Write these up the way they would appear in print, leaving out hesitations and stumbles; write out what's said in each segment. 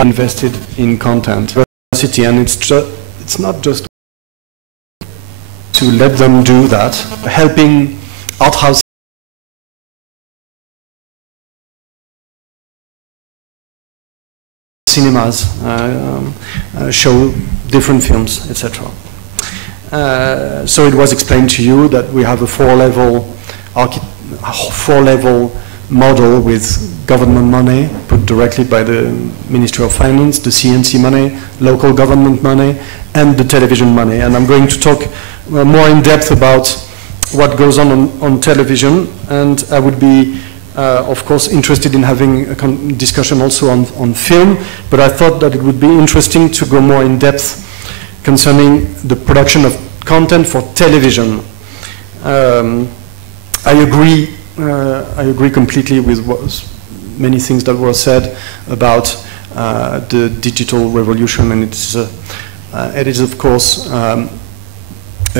are invested in content. And it's not just to let them do that, helping art house cinemas show different films, etc. So it was explained to you that we have a four-level model with government money put directly by the Ministry of Finance, the CNC money, local government money, and the television money. And I'm going to talk more in depth about what goes on television, and I would be of course interested in having a discussion also on film, but I thought that it would be interesting to go more in depth concerning the production of content for television. I agree completely with many things that were said about the digital revolution, and it is of course a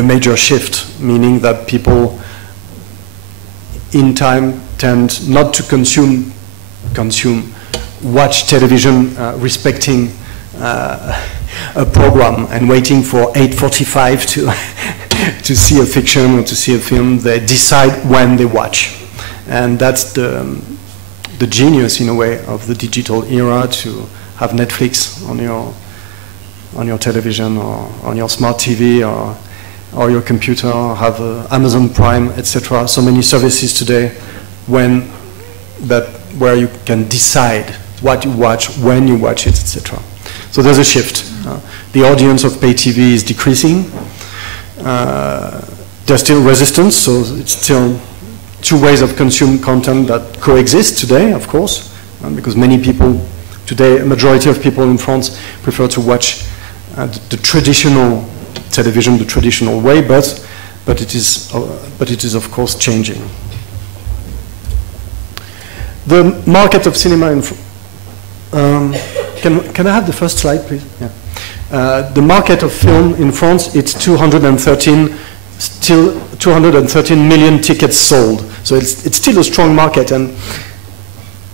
major shift, meaning that people in time tend not to watch television respecting a program and waiting for 8:45 to see a fiction or to see a film. They decide when they watch. And that's the genius, in a way, of the digital era, to have Netflix on your television or on your smart TV or your computer, or have Amazon Prime, etc. So many services today where you can decide what you watch, when you watch it, etc. So there's a shift. The audience of pay TV is decreasing. There's still resistance, so it's still two ways of consuming content that coexist today, of course, because many people today, a majority of people in France prefer to watch the traditional television, the traditional way, but it is of course changing. The market of cinema in can I have the first slide, please? Yeah. The market of film in France, it's 213 million tickets sold. So it's still a strong market, and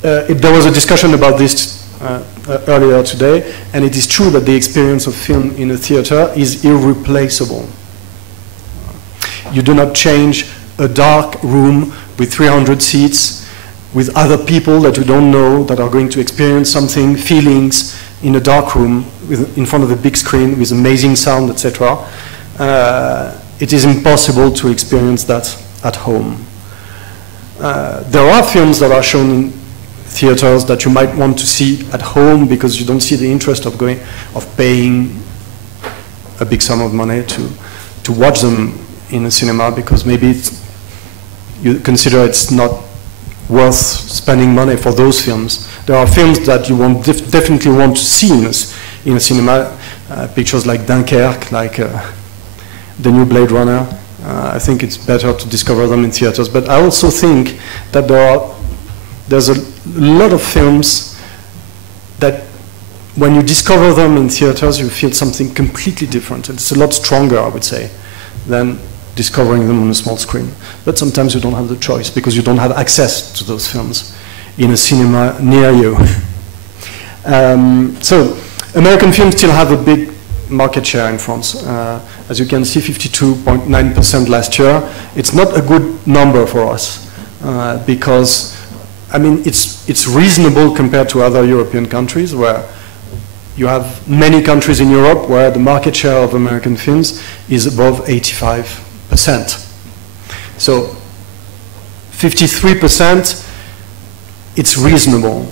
there was a discussion about this earlier today, and it is true that the experience of film in a theater is irreplaceable. You do not change a dark room with 300 seats with other people that you don't know, that are going to experience something, feelings, in a dark room in front of a big screen with amazing sound, etc. It is impossible to experience that at home. There are films that are shown in theaters that you might want to see at home because you don't see the interest of paying a big sum of money to watch them in a cinema, because maybe you consider it's not worth spending money for those films. There are films that you definitely want to see in a cinema, pictures like Dunkirk, like the new Blade Runner. I think it's better to discover them in theaters. But I also think that there's a lot of films that when you discover them in theaters, you feel something completely different. It's a lot stronger, I would say, than discovering them on a small screen. But sometimes you don't have the choice because you don't have access to those films in a cinema near you. So American films still have a big market share in France. As you can see, 52.9% last year. It's not a good number for us because, I mean, it's reasonable compared to other European countries, where you have many countries in Europe where the market share of American films is above 85%. So 53%, it's reasonable.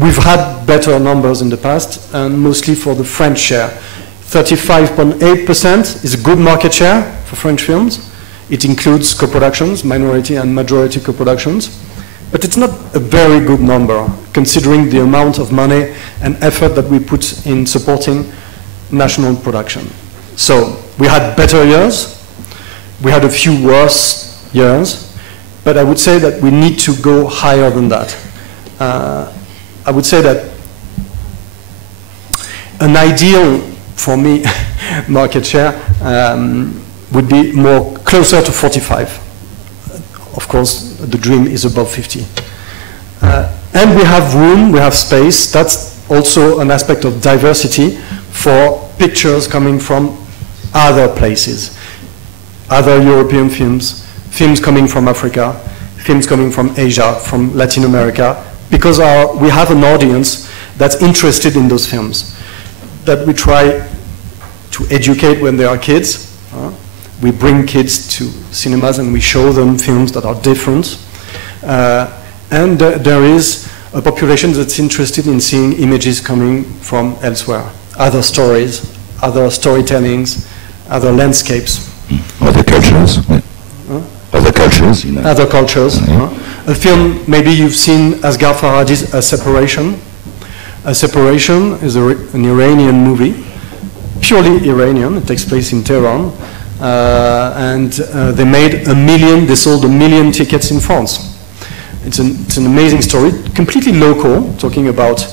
We've had better numbers in the past, and mostly for the French share. 35.8% is a good market share for French films. It includes co-productions, minority and majority co-productions. But it's not a very good number, considering the amount of money and effort that we put in supporting national production. So we had better years. We had a few worse years. But I would say that we need to go higher than that. I would say that an ideal, for me, market share would be more closer to 45. Of course, the dream is above 50. And we have room, we have space. That's also an aspect of diversity for pictures coming from other places, other European films, films coming from Africa, films coming from Asia, from Latin America, because we have an audience that's interested in those films, that we try to educate when they are kids. We bring kids to cinemas and we show them films that are different. And there is a population that's interested in seeing images coming from elsewhere, other stories, other storytellings, other landscapes. Other cultures. Other cultures, you know. Other cultures. A film maybe you've seen Asghar Farhadi's A Separation. A Separation is an Iranian movie, purely Iranian. It takes place in Tehran. And they sold 1 million tickets in France. It's an amazing story, completely local, talking about